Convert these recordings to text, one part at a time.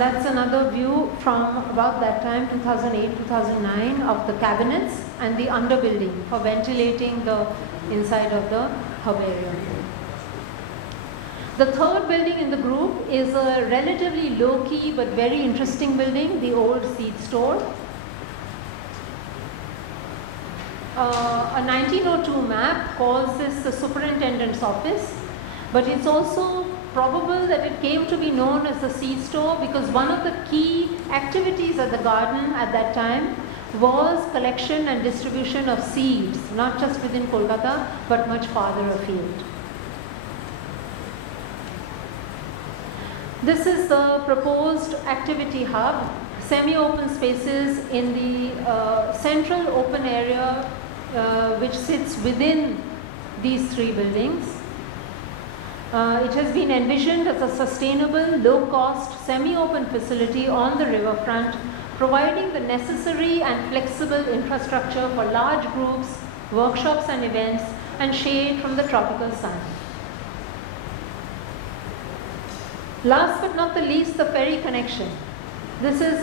That's another view from about that time, 2008-2009, of the cabinets and the underbuilding for ventilating the inside of the herbarium. The third building in the group is a relatively low-key but very interesting building, the old seed store. A 1902 map calls this the superintendent's office, but it's also probable that it came to be known as the seed store because one of the key activities at the garden at that time was collection and distribution of seeds, not just within Kolkata, but much farther afield. This is the proposed activity hub, semi-open spaces in the central open area which sits within these three buildings. It has been envisioned as a sustainable, low-cost, semi-open facility on the riverfront, providing the necessary and flexible infrastructure for large groups, workshops and events, and shade from the tropical sun. Last but not the least, the ferry connection. This is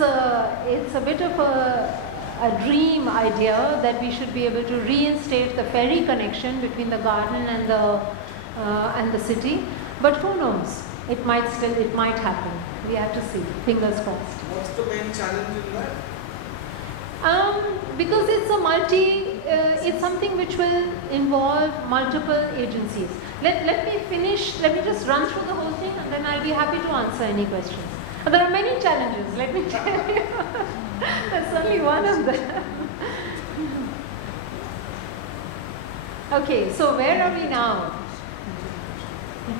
it's a bit of a dream idea that we should be able to reinstate the ferry connection between the garden and the city, but who knows? It might happen. We have to see. Fingers crossed. What's the main challenge in that? Because it's it's something which will involve multiple agencies. Let me finish. Let me just run through the whole thing, and then I'll be happy to answer any questions. There are many challenges. Let me tell you. That's only one of them. Okay, so where are we now?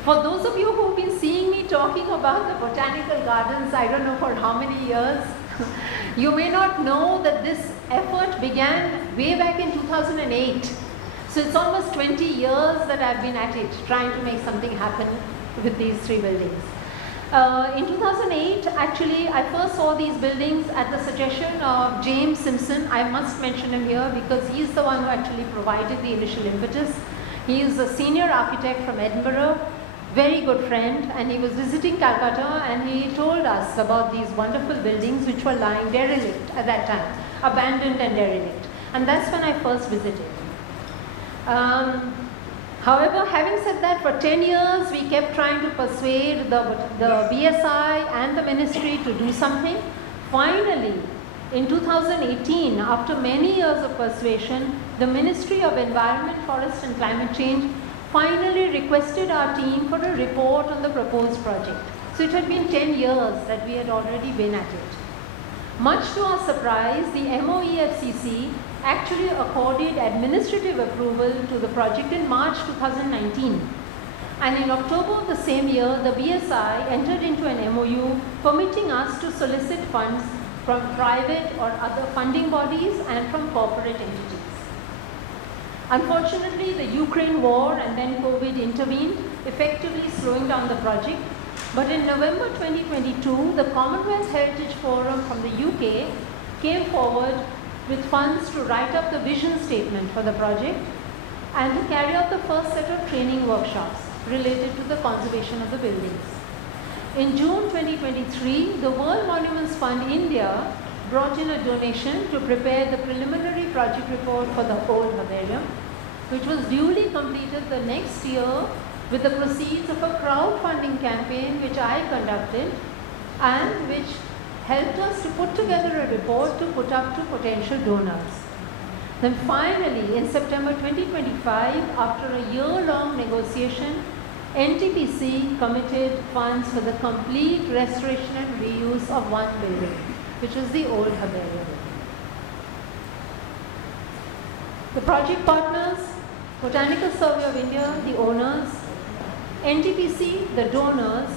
For those of you who've been seeing me talking about the botanical gardens, I don't know for how many years, you may not know that this effort began way back in 2008. So it's almost 20 years that I've been at it, trying to make something happen with these three buildings. In 2008, actually, I first saw these buildings at the suggestion of James Simpson. I must mention him here because he's the one who actually provided the initial impetus. He is a senior architect from Edinburgh, very good friend, and he was visiting Calcutta and he told us about these wonderful buildings which were lying derelict at that time, abandoned and derelict. And that's when I first visited. However, having said that, for 10 years we kept trying to persuade the BSI and the ministry to do something. Finally, in 2018, after many years of persuasion, the Ministry of Environment, Forest and Climate Change finally requested our team for a report on the proposed project. So it had been 10 years that we had already been at it. Much to our surprise, the MOEFCC actually accorded administrative approval to the project in March 2019. And in October of the same year, the BSI entered into an MOU permitting us to solicit funds from private or other funding bodies and from corporate entities. Unfortunately, the Ukraine war and then COVID intervened, effectively slowing down the project. But in November 2022, the Commonwealth Heritage Forum from the UK came forward with funds to write up the vision statement for the project and to carry out the first set of training workshops related to the conservation of the buildings. In June 2023, the World Monuments Fund India brought in a donation to prepare the preliminary project report for the old herbarium, which was duly completed the next year with the proceeds of a crowdfunding campaign which I conducted and which helped us to put together a report to put up to potential donors. Then finally, in September 2025, after a year-long negotiation, NTPC committed funds for the complete restoration and reuse of one building, which is the old herbarium. The project partners, Botanical Survey of India, the owners, NTPC, the donors,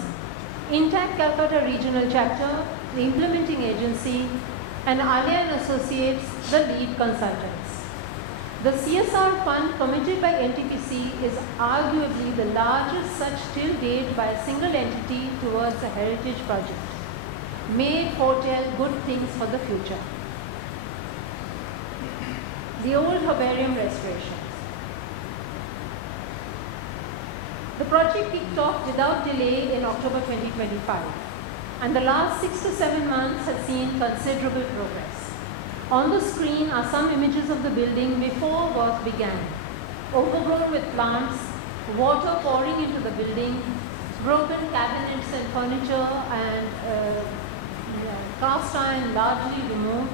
Intact Calcutta Regional Chapter, the implementing agency, and Alia & Associates, the lead consultants. The CSR fund committed by NTPC is arguably the largest such till date by a single entity towards a heritage project. May it foretell good things for the future. The old herbarium restoration. The project kicked off without delay in October 2025. and the last 6 to 7 months has seen considerable progress. On the screen are some images of the building before work began. Overgrown with plants, water pouring into the building, broken cabinets and furniture and cast iron largely removed,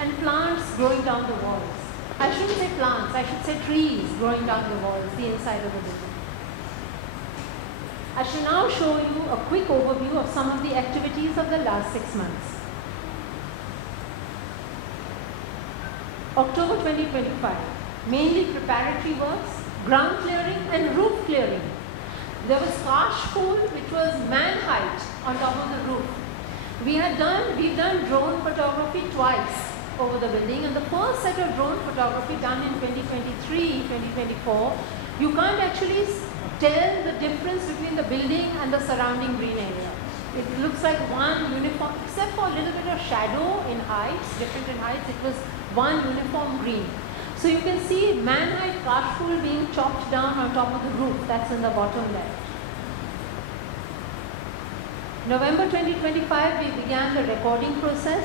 and plants growing down the walls. I shouldn't say plants, I should say trees growing down the walls, the inside of the building. I shall now show you a quick overview of some of the activities of the last 6 months. October 2025, mainly preparatory works, ground clearing and roof clearing. There was cache pool which was man height on top of the roof. We've done drone photography twice over the building, and the first set of drone photography done in 2023, 2024, you can't actually tell the difference between the building and the surrounding green area. It looks like one uniform, except for a little bit of shadow in heights, different in heights, it was one uniform green. So you can see man-height cache pool being chopped down on top of the roof, that's in the bottom left. November 2025, we began the recording process.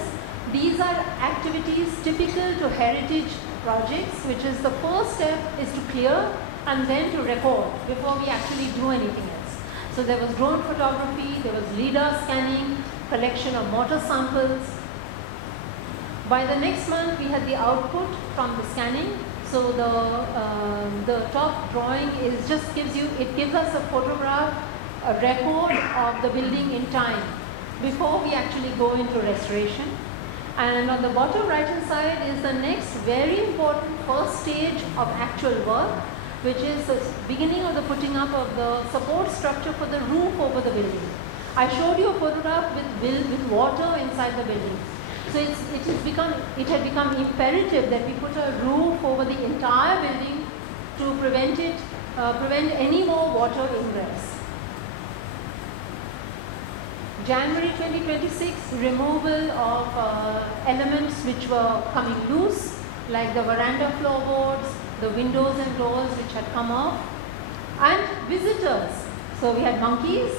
These are activities typical to heritage projects, which is the first step is to clear and then to record before we actually do anything else. So there was drone photography, there was LiDAR scanning, collection of motor samples. By the next month, we had the output from the scanning. So the top drawing is just gives us a photograph, a record of the building in time before we actually go into restoration. And on the bottom right hand side is the next very important first stage of actual work, which is the beginning of the putting up of the support structure for the roof over the building. I showed you a photograph with water inside the building. So it had become imperative that we put a roof over the entire building to prevent any more water ingress. January 2026, removal of elements which were coming loose, like the veranda floorboards, the windows and doors which had come off, and visitors. So we had monkeys,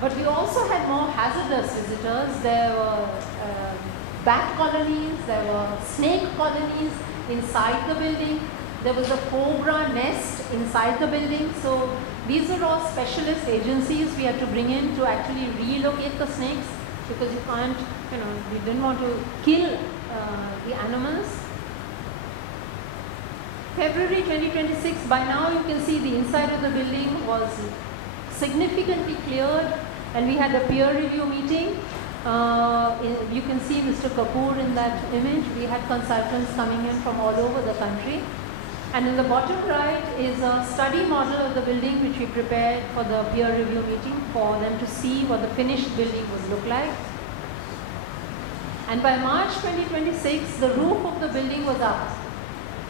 but we also had more hazardous visitors. There were bat colonies, there were snake colonies inside the building. There was a cobra nest inside the building. So these are all specialist agencies we had to bring in to actually relocate the snakes, because you can't, we didn't want to kill the animals. February 2026, by now you can see the inside of the building was significantly cleared, and we had a peer review meeting. You can see Mr. Kapoor in that image. We had consultants coming in from all over the country. And in the bottom right is a study model of the building which we prepared for the peer review meeting for them to see what the finished building would look like. And by March 2026, the roof of the building was up.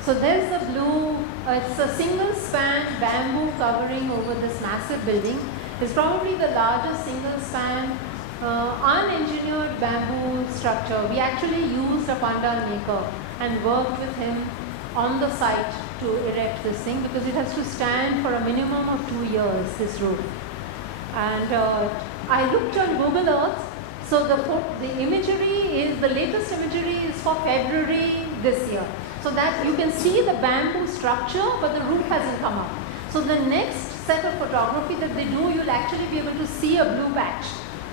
So there's the blue, it's a single span bamboo covering over this massive building. It's probably the largest single span unengineered bamboo structure. We actually used a pandal maker and worked with him on the site to erect this thing, because it has to stand for a minimum of 2 years, this roof. And I looked on Google Earth. So the imagery is, the latest imagery is for February this year. So that you can see the bamboo structure, but the roof hasn't come up. So the next set of photography that they do, you'll actually be able to see a blue patch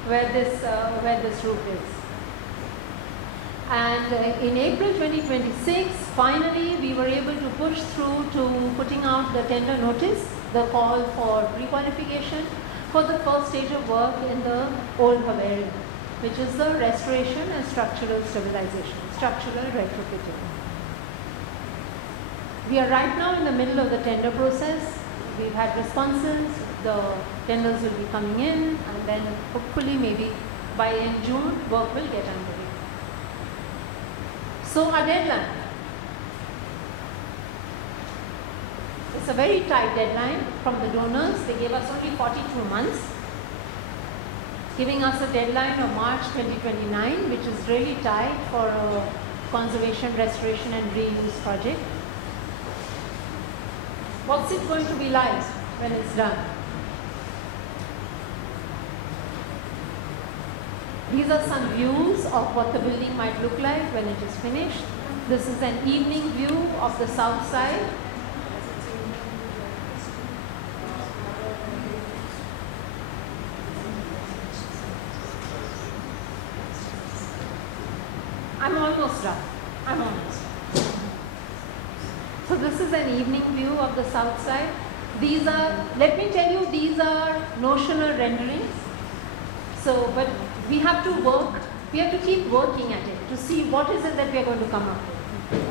where this roof is. And in April 2026, finally we were able to push through to putting out the tender notice, the call for pre-qualification for the first stage of work in the old Haveli, which is the restoration and structural stabilization, structural retrofitting. We are right now in the middle of the tender process. We've had responses, the tenders will be coming in, and then hopefully maybe by end June work will get underway. So our deadline. It's a very tight deadline from the donors. They gave us only 42 months, giving us a deadline of March 2029, which is really tight for a conservation, restoration and reuse project. What's it going to be like when it's done? These are some views of what the building might look like when it is finished. This is an evening view of the south side. I'm almost done. I'm almost done. So this is an evening view of the south side. These are, let me tell you, these are notional renderings. So, but we have to keep working at it to see what is it that we are going to come up with.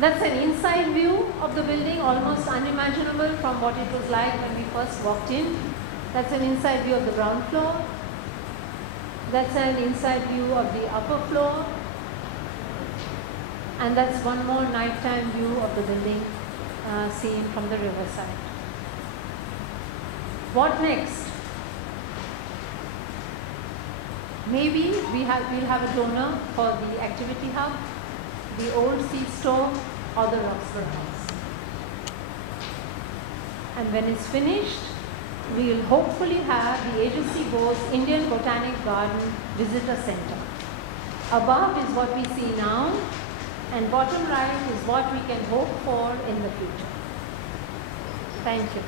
That's an inside view of the building, almost unimaginable from what it was like when we first walked in. That's an inside view of the ground floor. That's an inside view of the upper floor. And that's one more nighttime view of the building seen from the riverside. What next? Maybe we'll have a donor for the activity hub, the old seed store, or the Roxburgh House. And when it's finished, we'll hopefully have the Agency Board's Indian Botanic Garden Visitor Center. Above is what we see now, and bottom right is what we can hope for in the future. Thank you.